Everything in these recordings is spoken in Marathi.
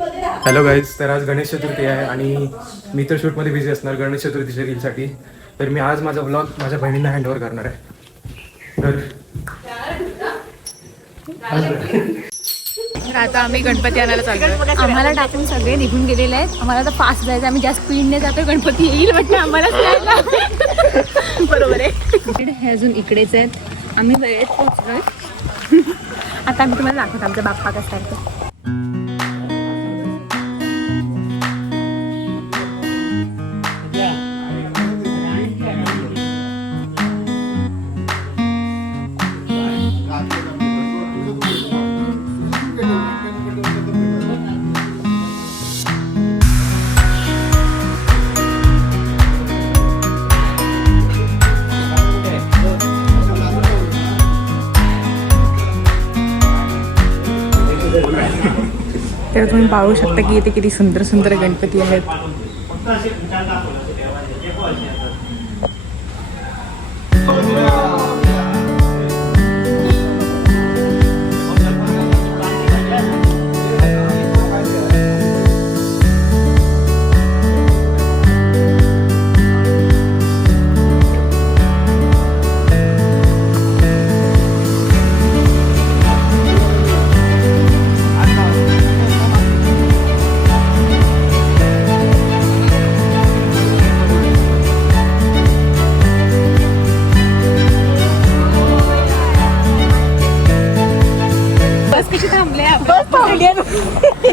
हॅलो गाईज, तर आज गणेश चतुर्थी आहे आणि मी तर शूटमध्ये बिझी असणार गणेश चतुर्थीच्या रीलसाठी. तर मी आज माझा व्लॉग माझ्या बहिणींना हँडओव्हर करणार आहे. तर आता आम्ही गणपती आणायला चाललो. आम्हाला टाकून सगळे निघून गेलेले आहेत. आम्हाला तर फास्ट जायचं, आम्ही जास्त स्पीडने जातो. गणपती येईल म्हटलं आम्हाला. बरोबर आहे. हे अजून इकडेच आहेत. आम्ही वेळेत पोहोचलोय. आता आम्ही तुम्हाला दाखवतो आमचा बाप्पा कसा आहे तो. तर तुम्ही पाहू शकता की इथे किती सुंदर सुंदर गणपती आहेत.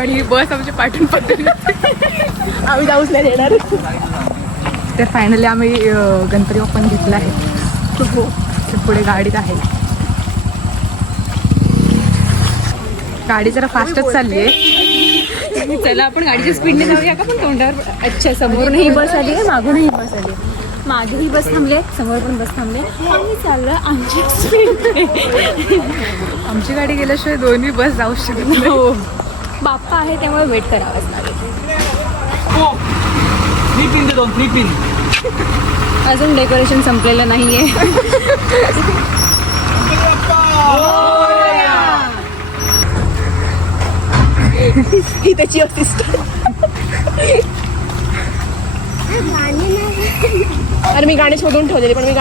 आणि ही बस आमची पाठून पडली. आम्ही जाऊच नाही देणार. तर फायनली आम्ही गणपती बाप्पा घेतला आहे. तर पुढे गाडीत आहे. गाडी जरा फास्टच चालली आहे. चला आपण गाडीच्या स्पीडने जाऊया का. पण तोंडावर अच्छा समोरूनही बस आली आहे, मागूनही बस आली. मागेही बस थांबले, समोर पण बस थांबले. आम्ही चाललोय आमची स्पीड. आमची गाडी गेल्याशिवाय दोन्ही बस जाऊ शकत नाही. हो, बाप्पा आहे त्यामुळे वेट करावंच लागेल. अजून डेकोरेशन संपलेलं नाहीये. ही त्याची असिस्टंट. अरे मी गाणी शोधून ठेवलेली, पण मी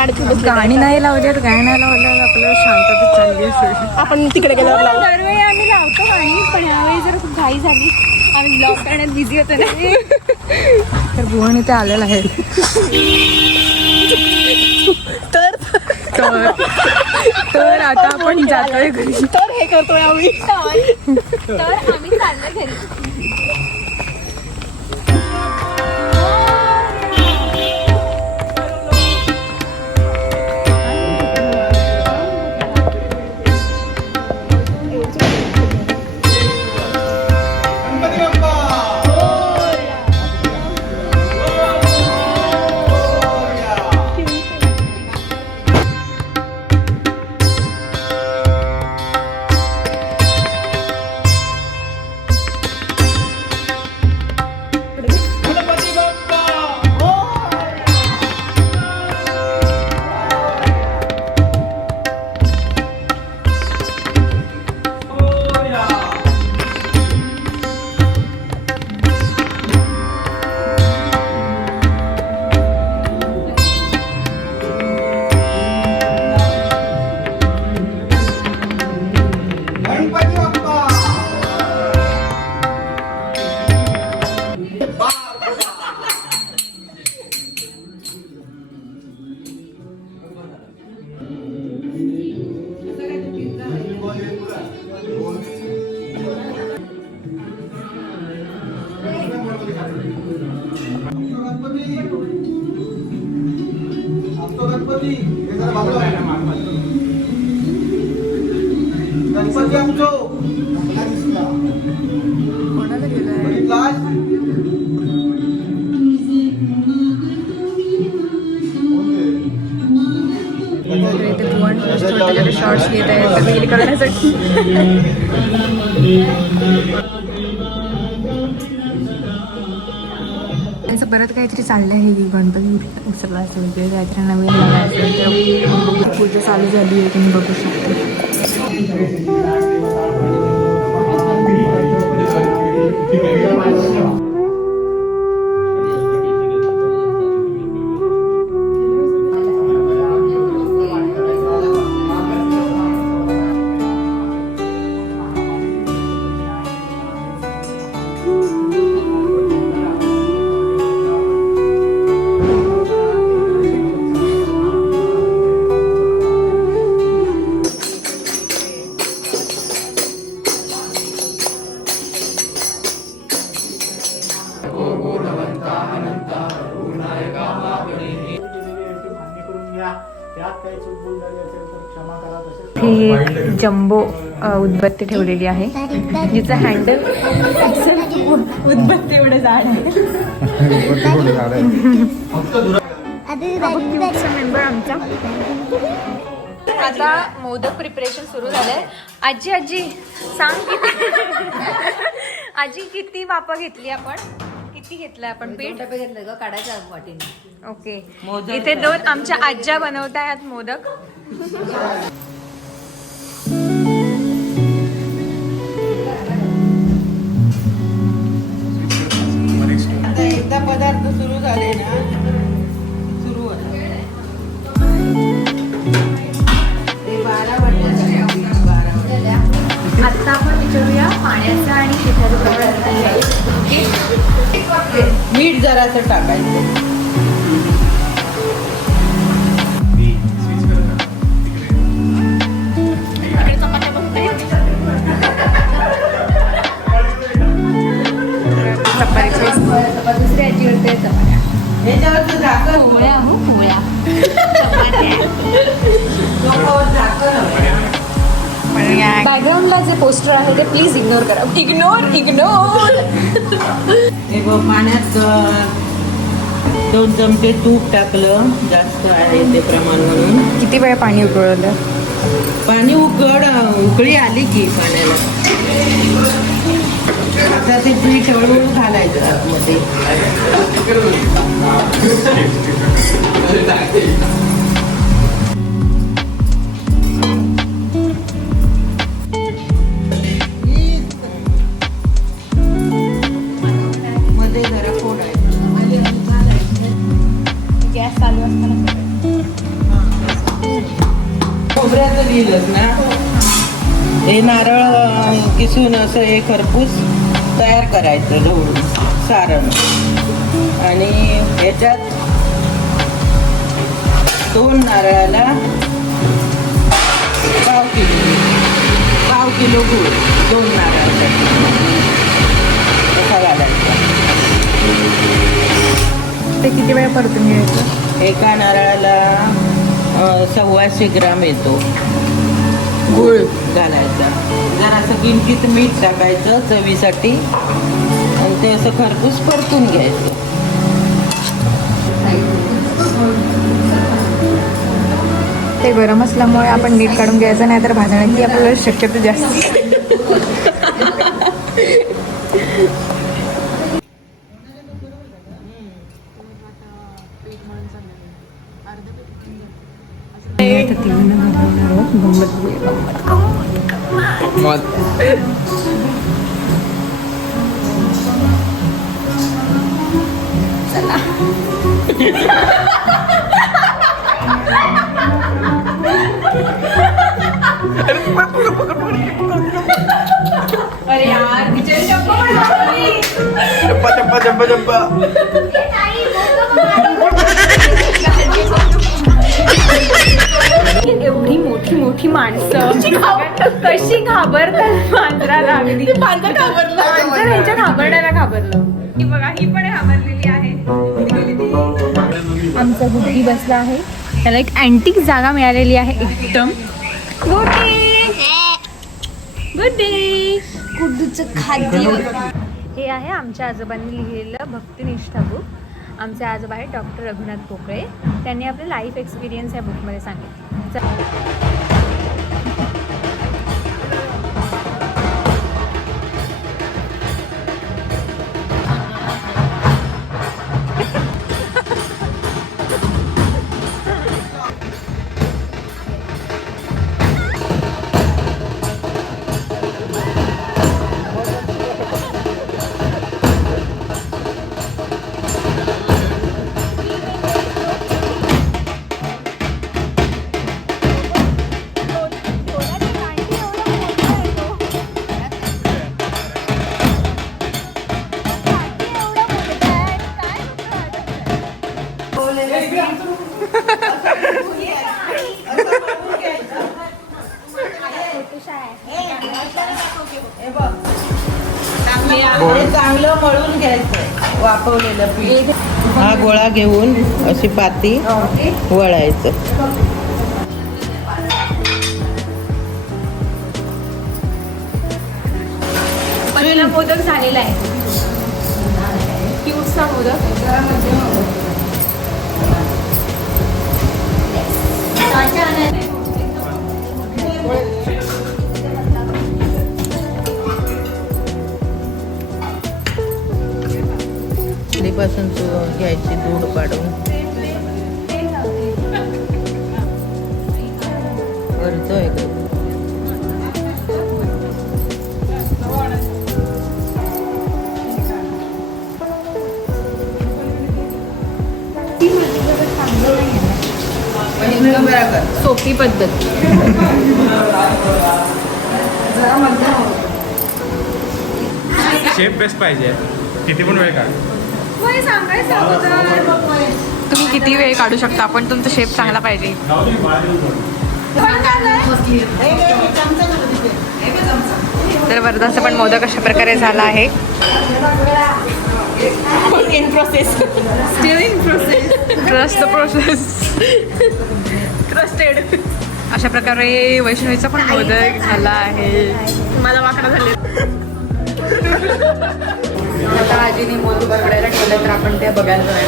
गाणी नाही लावली तर गाणी नाही लावल्यावर आपल्याला शांतता चालली असेल. आपण तिकडे गेल्यावर लावू. दरवेळी आम्ही लावतो गाणी, पण यावेळी जरा खूप घाई झाली. आम्ही ब्लॉग करण्यात बिझी होतो ना. तर भुवन इथे आलेला आहे. तर आता आपण जातोय घरी. तर हे करतोय आम्ही. तर आम्ही चाललोय घरी. गणपती आमचो कोणाला गेलाय? इथे भुवन छोटे शॉर्ट्स घेत आहेत रील करण्यासाठी. त्यांचं परत काहीतरी चाललं आहे की गणपती उत्सवाला असं वगैरे काहीतरी नवीन लावायचं. पूजा चालू झाली आहे, तुम्ही बघू शकता. ही जम्बो उदबत्ती ठेवलेली आहे जिचं हँडल उदबत्ती एवढं जाड आहे. मेंबर आमचा. आता मोदक प्रिपरेशन सुरू झालंय. आजी आजी सांग किती आजी किती वापा घेतली आपण, किती घेतलं आपण पीठ घेतलं ग काढायचं वाटीने. ओके. इथे 2 आमच्या आज्या बनवतायत मोदक. एकदा पदार्थ सुरू झाले ना सुरू ते 12 वाजले. आता आपण विचारूया पाण्याचं आणि पिठाचं प्रमाण किती आहे. मीठ जरासं टाकायचं. दुसऱ्या आजी करते चपात्या. ह्याच्यावरचं झाकण पोळ्या हो पोळ्या. डोक्यावर झाकण हवं. बॅकग्राऊंडला जे पोस्टर आहे ते प्लीज इग्नोर करा. इग्नोर. हे बघ पाण्यात 2 चमचे तूप टाकलं. जास्त आहे ते प्रमाण म्हणून. किती वेळ पाणी उकळवलं. पाणी उकळी आली की पाण्याला आता ते पीठ हळूहळू घालायचं आतमध्ये. मध्ये जरा फोडायचं. गॅस चालू असताना खोबऱ्याचं लिहिलंच ना. हे नारळ किसून असं हे खरपूस तयार करायचं ढवळून सारण. आणि ह्याच्यात 2 नारळाला पाव किलो गूळ 2 नारळासाठी असा घालायचा. ते किती वेळ परतून घ्यायचं. एका नारळाला 125 ग्राम येतो गुळ घालायचा. जरासं किंचित मीठ टाकायचं चवीसाठी आणि ते असं खरपूस परतून घ्यायचं. ते गरम असल्यामुळे आपण नीट काढून घ्यायचं, नाही तर भाजण्याची आपल्याला शक्यता जास्त. अरे यार एवढी मोठी मोठी माणसं कशी घाबरतात. मांजरा लागली. मांजर ह्याच्या घाबरण्याला घाबरलं. ही बघा, ही पण घाबरलेली आहे. आमचा गुड्डी बसला आहे. त्याला एक अँटिक जागा मिळालेली आहे एकदम. गुड्डूचं खाद्य. हे आहे आमच्या आजोबांनी लिहिलेलं भक्तिनिष्ठा बुक. आमचे आजोबा आहेत डॉक्टर रघुनाथ पोकळे. त्यांनी आपले लाईफ एक्सपिरियन्स या बुकमध्ये सांगितलं. चांगलं मळून घ्यायचं वाफवलेलं पीठ. हा गोळा घेऊन अशी पाती वळायचं. आपला मोदक झालेला आहे. क्यूटचा मोदक. आधीपासून घ्यायची दूध पाडून करतोय का? सोपी पद्धत. शेप बेस्ट पाहिजे, किती पण वेळ काढ. तुम्ही किती वेळ काढू शकता, पण तुमचा शेप चांगला पाहिजे. तर वरदाचा पण मोदक अशा प्रकारे झाला आहे. In process. Steel in process. Trust the process. Trusted. अशा प्रकारे वैष्णवीचा पण मोदक झाला आहे. मला वाकडा झाले. आता आजीने मोदक बरकडायला ठेवलं तर आपण ते बघायला जाऊया.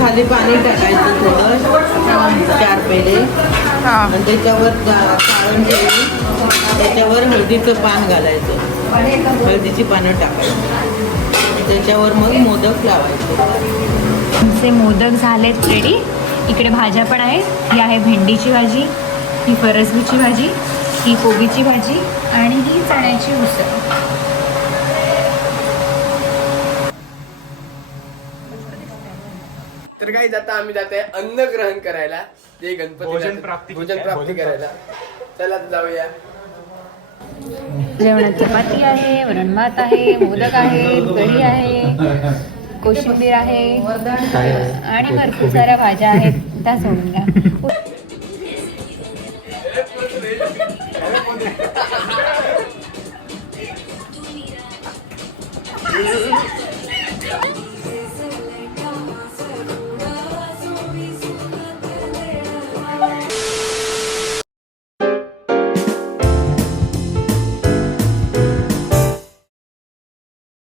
खाली पाणी टाकायचं थोडं 4 पेले आणि त्याच्यावर चाळून ठेवली. त्याच्यावर हळदीचं पान घालायचं, हळदीची पानं टाकायची, त्याच्यावर मग मोदक लावायचे. आमचे मोदक झालेत रेडी. इकडे भाज्या पण आहेत. ही आहे भेंडीची भाजी, ही फरसबीची भाजी, ही कोबीची भाजी आणि ही चण्याची उसळ. तर काही आता आम्ही जात आहे अन्न ग्रहण करायला, जे गणपती भोजन प्राप्ती करायला. चला आता जाऊया. जेवणात चपाती आहे, वरण भात आहे, मोदक आहे, कढी आहे, कोशिंबीर आहे आणि भरपूर साऱ्या भाज्या आहेत. त्या सोडून द्या.